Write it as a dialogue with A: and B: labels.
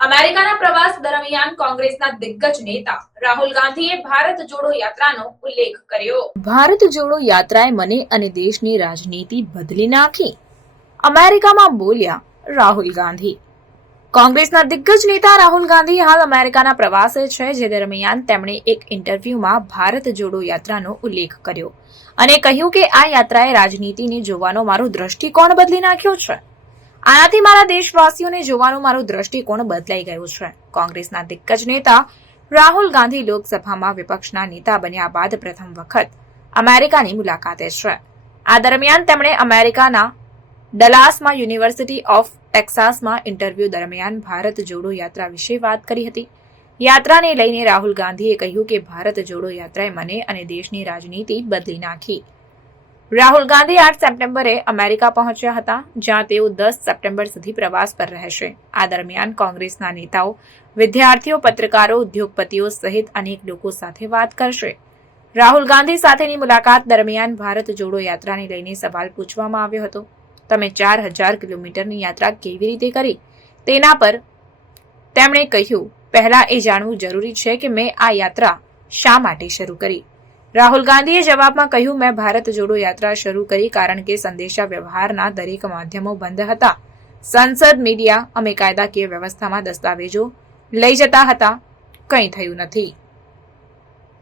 A: અમેરિકાના પ્રવાસ દરમિયાન કોંગ્રેસના દિગ્ગજ નેતા રાહુલ ગાંધીએ ભારત જોડો યાત્રાનો ઉલ્લેખ કર્યો.
B: ભારત જોડો યાત્રાએ મને અને દેશની રાજનીતિ બદલી નાખી. અમેરિકામાં બોલ્યા રાહુલ ગાંધી. કોંગ્રેસના દિગ્ગજ નેતા રાહુલ ગાંધી હાલ અમેરિકાના પ્રવાસે છે, જે દરમિયાન તેમણે એક ઇન્ટરવ્યુમાં ભારત જોડો યાત્રાનો ઉલ્લેખ કર્યો અને કહ્યું કે આ યાત્રાએ રાજનીતિને જોવાનો મારો દ્રષ્ટિકોણ બદલી નાખ્યો છે. આનાથી મારા દેશવાસીઓને જોવાનો મારો દ્રષ્ટિકોણ બદલાઈ ગયો છે. કોંગ્રેસના દિગ્ગજ નેતા રાહુલ ગાંધી લોકસભામાં વિપક્ષના નેતા બન્યા બાદ પ્રથમ વખત અમેરિકાની મુલાકાતે છે. આ દરમિયાન તેમણે અમેરિકાના ડલાસમાં યુનિવર્સિટી ઓફ ટેક્સાસમાં ઇન્ટરવ્યૂ દરમિયાન ભારત જોડો યાત્રા વિશે વાત કરી હતી. યાત્રાને લઈને રાહુલ ગાંધીએ કહ્યું કે ભારત જોડો યાત્રાએ મને અને દેશની રાજનીતિ બદલી નાખી. રાહુલ ગાંધી આઠ સપ્ટેમ્બરે અમેરિકા પહોંચ્યા હતા, જ્યાં તેઓ દસ સપ્ટેમ્બર સુધી પ્રવાસ પર રહેશે. આ દરમિયાન કોંગ્રેસના નેતાઓ, વિદ્યાર્થીઓ, પત્રકારો, ઉદ્યોગપતિઓ સહિત અનેક લોકો સાથે વાત કરશે. રાહુલ ગાંધી સાથેની મુલાકાત દરમિયાન ભારત જોડો યાત્રાને લઈને સવાલ પૂછવામાં આવ્યો હતો. તમે ચાર હજાર કિલોમીટરની યાત્રા કેવી રીતે કરી? તેના પર તેમણે કહ્યું, પહેલા એ જાણવું જરૂરી છે કે મેં આ યાત્રા શા માટે શરૂ કરી? રાહુલ ગાંધીએ જવાબમાં કહ્યું, મેં ભારત જોડો યાત્રા શરૂ કરી કારણ કે સંદેશા વ્યવહારના દરેક માધ્યમો બંધ હતા. સંસદ, મીડિયા અમે કાયદાકીય વ્યવસ્થામાં દસ્તાવેજો લઈ જતા હતા. કંઈ થયું નથી.